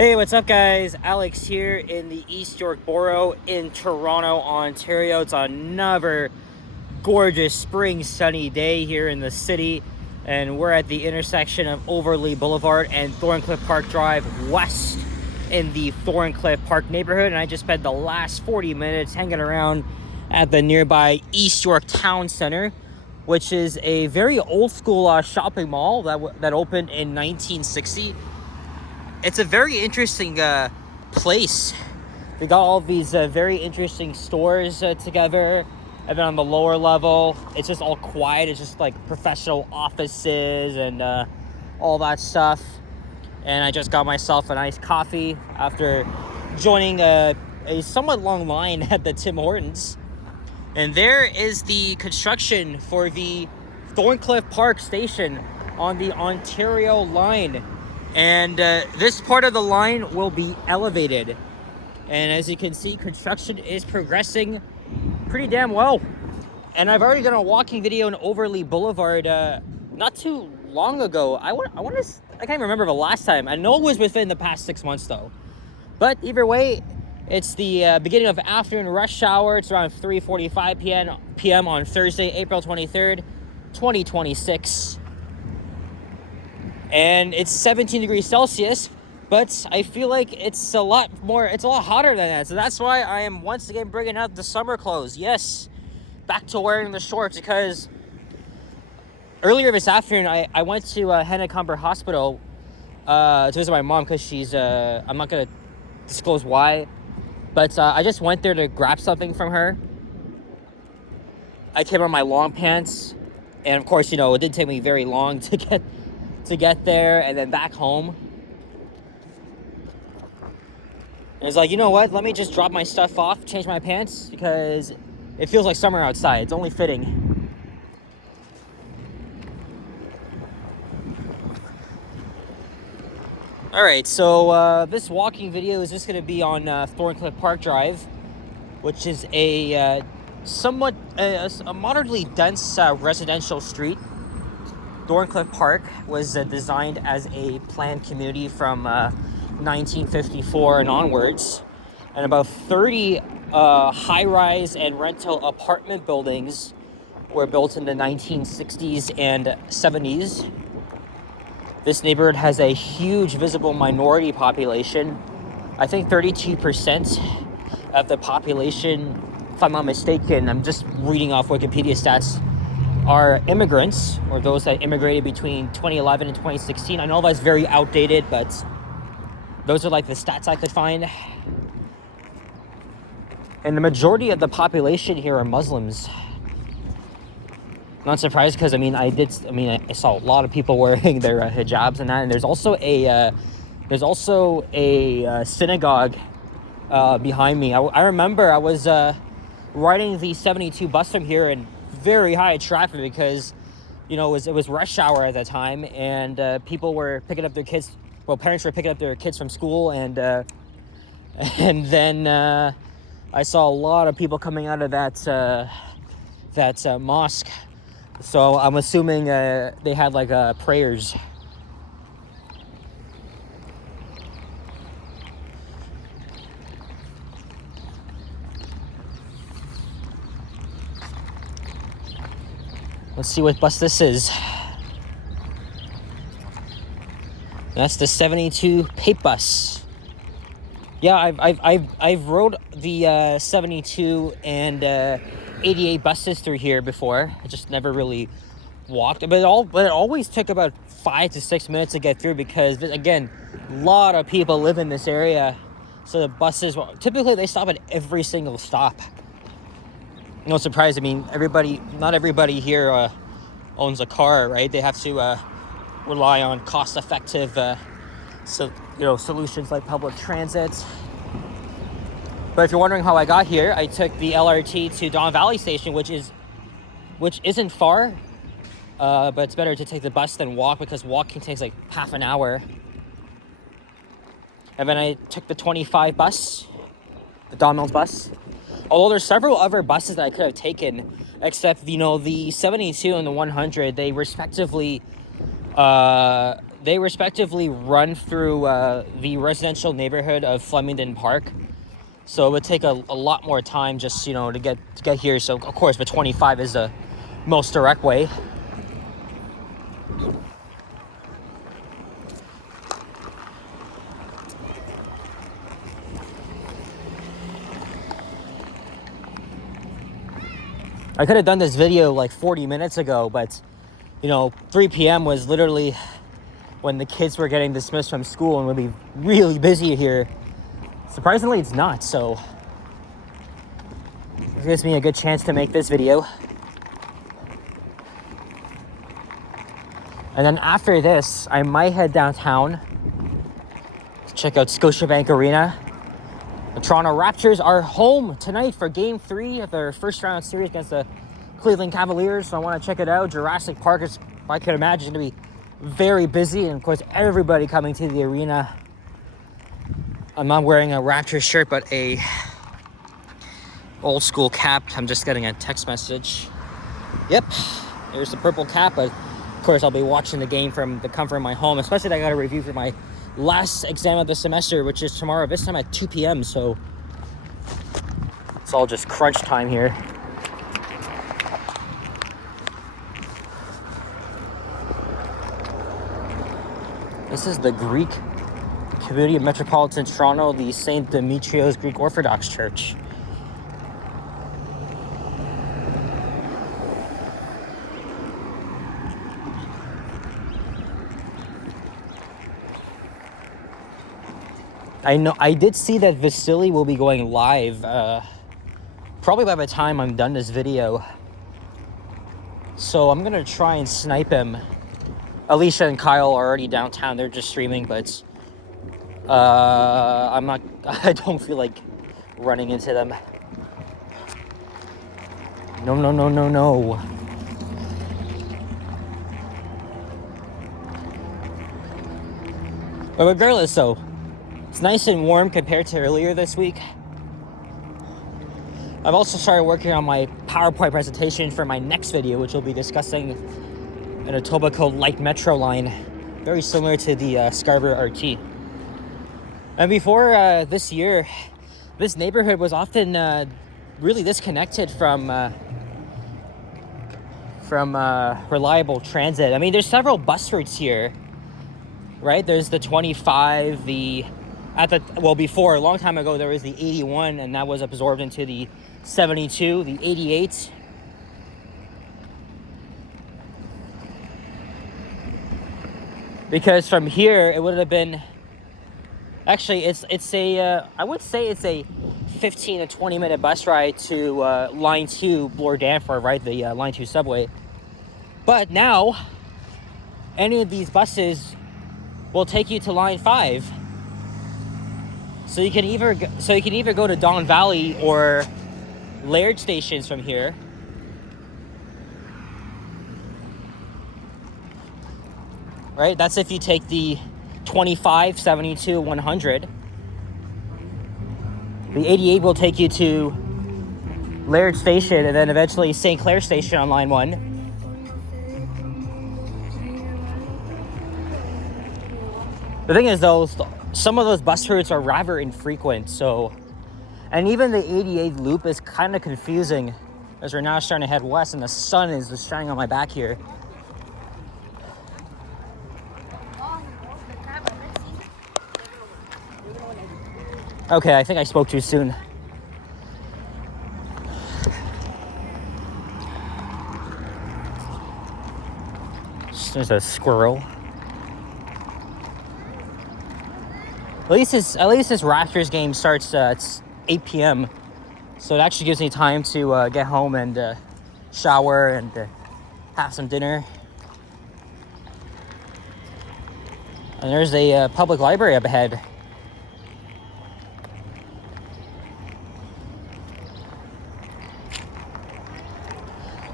Hey, what's up guys? Alex here in the East York Borough in Toronto, Ontario. It's another gorgeous spring sunny day here in the city, and we're at the intersection of Overlea Boulevard and Thorncliffe Park Drive west in the Thorncliffe Park neighborhood. And I just spent the last 40 minutes hanging around at the nearby East York Town Center, which is a very old school shopping mall that opened in 1960. It's a very interesting place. They got all these very interesting stores together. And then on the lower level, it's just all quiet. It's just like professional offices and all that stuff. And I just got myself a nice coffee after joining a somewhat long line at the Tim Hortons. And there is the construction for the Thorncliffe Park station on the Ontario line. And this part of the line will be elevated. And as you can see, construction is progressing pretty damn well. And I've already done a walking video in Overlea Boulevard not too long ago. I can't remember the last time. I know it was within the past 6 months though. But either way, it's the beginning of afternoon rush hour. It's around 3:45 p.m. on Thursday, April 23rd, 2026. And it's 17 degrees Celsius, but I feel like it's a lot hotter than that. So that's why I am once again bringing out the summer clothes. Yes, back to wearing the shorts, because earlier this afternoon, I went to Hennecumber Hospital to visit my mom, because she's, I'm not going to disclose why, but I just went there to grab something from her. I came on my long pants, and of course, it didn't take me very long to get there and then back home. And it's like, you know what? Let me just drop my stuff off, change my pants, because it feels like summer outside. It's only fitting. All right, so this walking video is just going to be on Thorncliffe Park Drive, which is a moderately dense residential street. Thorncliffe Park was designed as a planned community from 1954 and onwards, and about 30 high-rise and rental apartment buildings were built in the 1960s and 70s. This neighborhood has a huge visible minority population. I think 32% of the population, if I'm not mistaken, I'm just reading off Wikipedia stats, are immigrants, or those that immigrated between 2011 and 2016. I know that's very outdated, but those are like the stats I could find. And the majority of the population here are Muslims. Not surprised, because I saw a lot of people wearing their hijabs and that. And there's also a synagogue behind me. I remember I was riding the 72 bus from here, and very high traffic, because it was rush hour at the time, and people were picking up their kids. Well, parents were picking up their kids from school, and then I saw a lot of people coming out of that mosque. So I'm assuming they had like prayers. Let's see what bus this is. That's the 72 Pape bus. Yeah, I've rode the 72 and 88 buses through here before. I just never really walked, but it always took about 5 to 6 minutes to get through, because again, a lot of people live in this area. So the buses, typically they stop at every single stop. No surprise. Not everybody here owns a car, right? They have to rely on cost-effective solutions like public transit. But if you're wondering how I got here, I took the LRT to Don Valley Station, which isn't far, but it's better to take the bus than walk, because walking takes like half an hour. And then I took the 25 bus, the Don Mills bus. Although there's several other buses that I could have taken, except the 72 and the 100, they respectively they respectively run through the residential neighborhood of Flemington Park. So it would take a lot more time just, you know, to get here. So of course, the 25 is the most direct way. I could have done this video like 40 minutes ago, but, you know, 3 p.m. was literally when the kids were getting dismissed from school and would be really busy here. Surprisingly, it's not, so it gives me a good chance to make this video. And then after this, I might head downtown to check out Scotiabank Arena. The Toronto Raptors are home tonight for Game 3 of their first round series against the Cleveland Cavaliers, so I want to check it out. Jurassic Park is, I can imagine, to be very busy, and of course, everybody coming to the arena. I'm not wearing a Raptors shirt, but a old school cap. I'm just getting a text message. Yep, there's the purple cap, but of course, I'll be watching the game from the comfort of my home, especially that I got a review for my last exam of the semester, which is tomorrow, this time at 2 p.m. So it's all just crunch time here. This is the Greek Community of Metropolitan Toronto, the St. Demetrios Greek Orthodox Church. I know I did see that Vasily will be going live probably by the time I'm done this video. So I'm gonna try and snipe him. Alicia and Kyle are already downtown, they're just streaming, but I don't feel like running into them. No. But regardless, though, it's nice and warm compared to earlier this week. I've also started working on my PowerPoint presentation for my next video, which will be discussing an Etobicoke light metro line, very similar to the Scarborough RT. And before this year, this neighborhood was often really disconnected from reliable transit. I mean, there's several bus routes here, right? There's the 25, before, a long time ago, there was the 81, and that was absorbed into the 72, the 88. Because from here, it would have been, actually, I would say it's a 15 to 20 minute bus ride to Line 2, Bloor Danforth, right? The Line 2 subway. But now, any of these buses will take you to Line 5. So you can either go to Don Valley or Laird stations from here. Right? That's if you take the 25, 72, 100. The 88 will take you to Laird station and then eventually St. Clair station on Line 1. The thing is, though, some of those bus routes are rather infrequent, so, and even the 88 loop is kind of confusing as we're now starting to head west and the sun is just shining on my back here. Okay, I think I spoke too soon. There's a squirrel. At least this Raptors game starts at 8 p.m. So it actually gives me time to get home and shower and have some dinner. And there's a public library up ahead.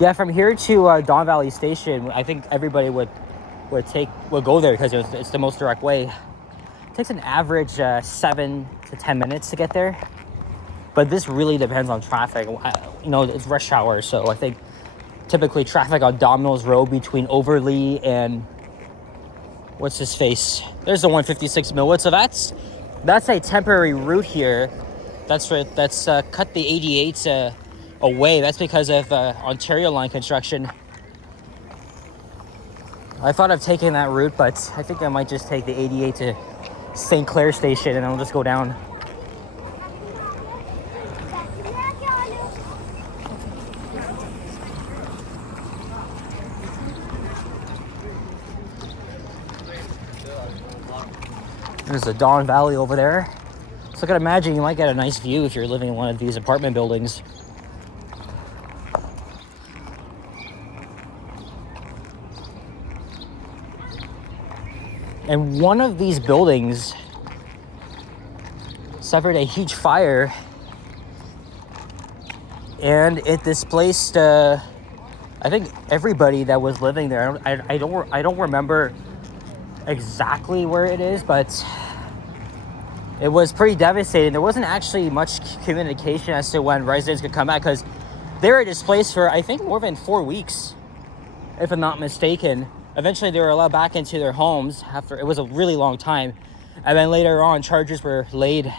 Yeah, from here to Don Valley Station, I think everybody would go there because it's the most direct way. It takes an average 7 to 10 minutes to get there, but this really depends on traffic. You know, it's rush hour, so I think typically traffic on Domino's Road between Overlea and what's his face? There's the 156 Millwood. So that's a temporary route here. That's cut the 88 away. That's because of Ontario line construction. I thought of taking that route, but I think I might just take the 88 to St. Clair Station, and I'll just go down. There's the Don Valley over there. So I can imagine you might get a nice view if you're living in one of these apartment buildings. And one of these buildings suffered a huge fire, and it displaced I think everybody that was living there. I don't remember exactly where it is, but it was pretty devastating. There wasn't actually much communication as to when residents could come back, because they were displaced for, I think, more than 4 weeks, if I'm not mistaken. Eventually they were allowed back into their homes after it was a really long time, and then later on charges were laid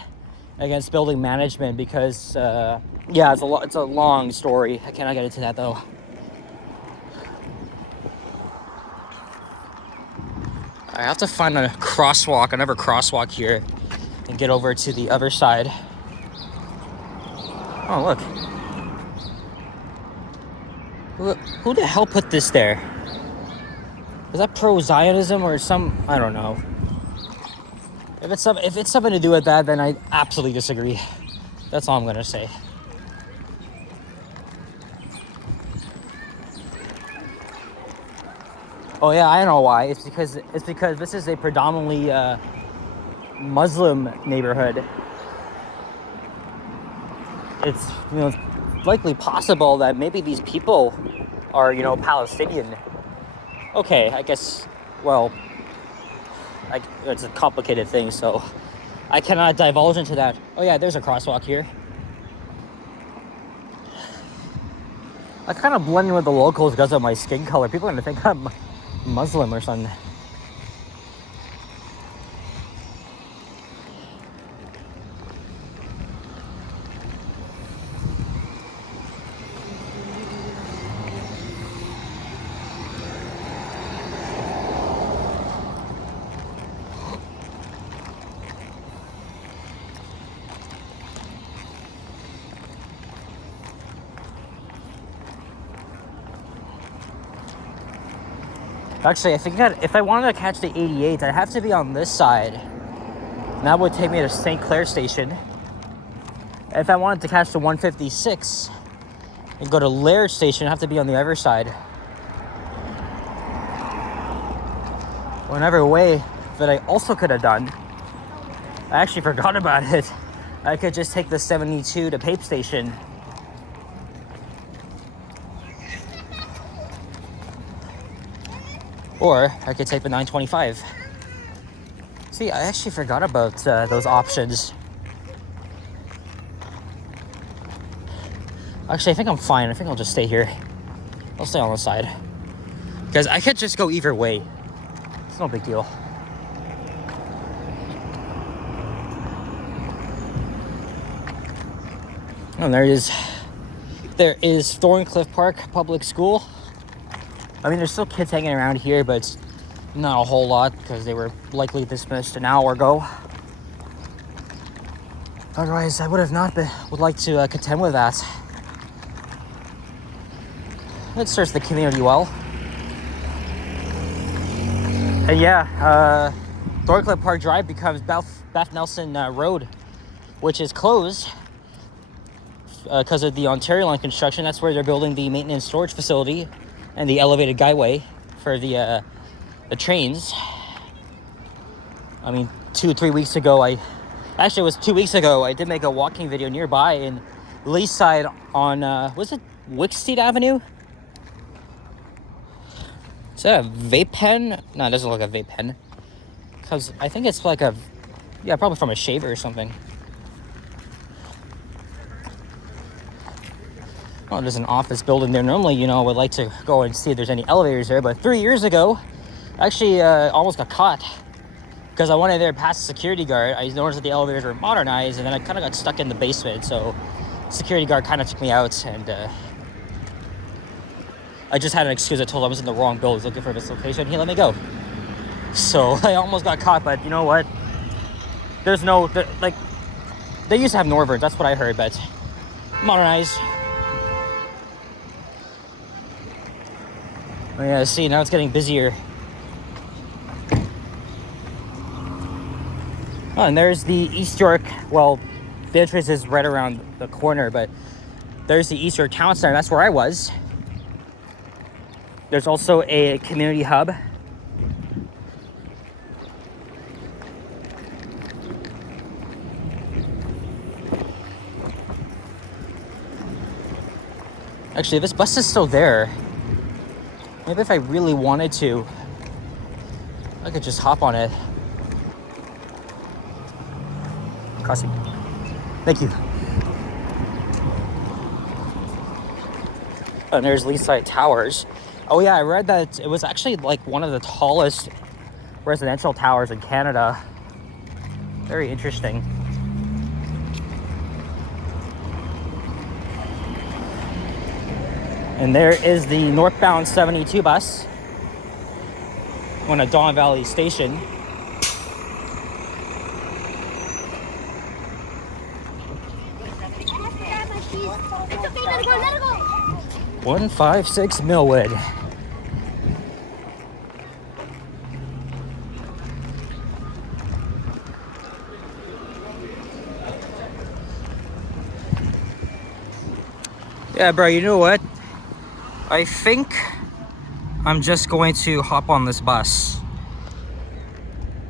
against building management because yeah, it's a long story. I cannot get into that though. I have to find a crosswalk, another crosswalk here, and get over to the other side. Oh, look. Who the hell put this there? Is that pro-Zionism or some... I don't know. If it's something to do with that, then I absolutely disagree. That's all I'm gonna say. Oh yeah, I know why. It's because this is a predominantly Muslim neighborhood. It's, you know, likely possible that maybe these people are, you know, Palestinian. Okay, I guess, well, it's a complicated thing, so I cannot divulge into that. Oh yeah, there's a crosswalk here. I kind of blend in with the locals because of my skin color. People are going to think I'm Muslim or something. Actually, I think that if I wanted to catch the 88, I'd have to be on this side. And that would take me to St. Clair Station. If I wanted to catch the 156 and go to Laird Station, I'd have to be on the other side. Or another way that I also could have done, I actually forgot about it. I could just take the 72 to Pape Station. Or I could take the 925. See, I actually forgot about those options. Actually, I think I'm fine. I think I'll just stay here. I'll stay on the side. Because I could just go either way. It's no big deal. And there is Thorncliffe Park Public School. I mean, there's still kids hanging around here, but it's not a whole lot because they were likely dismissed an hour ago. Otherwise, I would like to contend with that. It serves the community well. And yeah, Thorncliffe Park Drive becomes Beth Nelson Road, which is closed because of the Ontario line construction. That's where they're building the maintenance storage facility and the elevated guideway for the trains. I mean, 2 or 3 weeks ago, it was 2 weeks ago, I did make a walking video nearby in Leaside on, was it Wicksteed Avenue? Is that a vape pen? No, it doesn't look like a vape pen. Because I think it's like probably from a shaver or something. There's an office building there. Normally, I would like to go and see if there's any elevators there, but 3 years ago, Actually, almost got caught because I went in there past the security guard. I noticed that the elevators were modernized, and then I kind of got stuck in the basement. So, security guard kind of took me out, and I just had an excuse. I told him I was in the wrong building, looking for this location. He let me go. So I almost got caught, but you know what? There's no like they used to have Norverts. That's what I heard, but modernized. Oh, yeah, see, now it's getting busier. Oh, and there's the East York. Well, the entrance is right around the corner, but there's the East York Town Center. That's where I was. There's also a community hub. Actually, this bus is still there. Maybe if I really wanted to, I could just hop on it. Crossing. Thank you. And there's Leaside Towers. Oh yeah, I read that it was actually like one of the tallest residential towers in Canada. Very interesting. And there is the northbound 72 bus going to Don Valley Station. It's okay, let it go, let it go. 156 Millwood. Yeah, bro, you know what? I think I'm just going to hop on this bus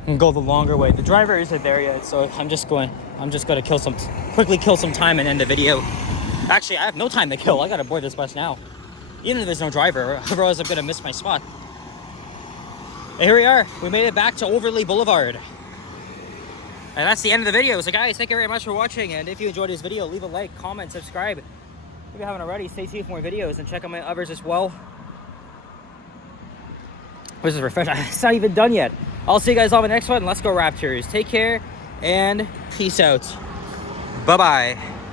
and go the longer way. The driver isn't there yet, so I'm just going to quickly kill some time and end the video. Actually, I have no time to kill. I gotta board this bus now. Even if there's no driver, otherwise I'm gonna miss my spot. And here we are. We made it back to Overlea Boulevard. And that's the end of the video. So guys, thank you very much for watching. And if you enjoyed this video, leave a like, comment, subscribe. If you haven't already, stay tuned for more videos and check out my others as well. This is refreshing. It's not even done yet. I'll see you guys on the next one. Let's go Raptors. Take care and peace out. Bye-bye.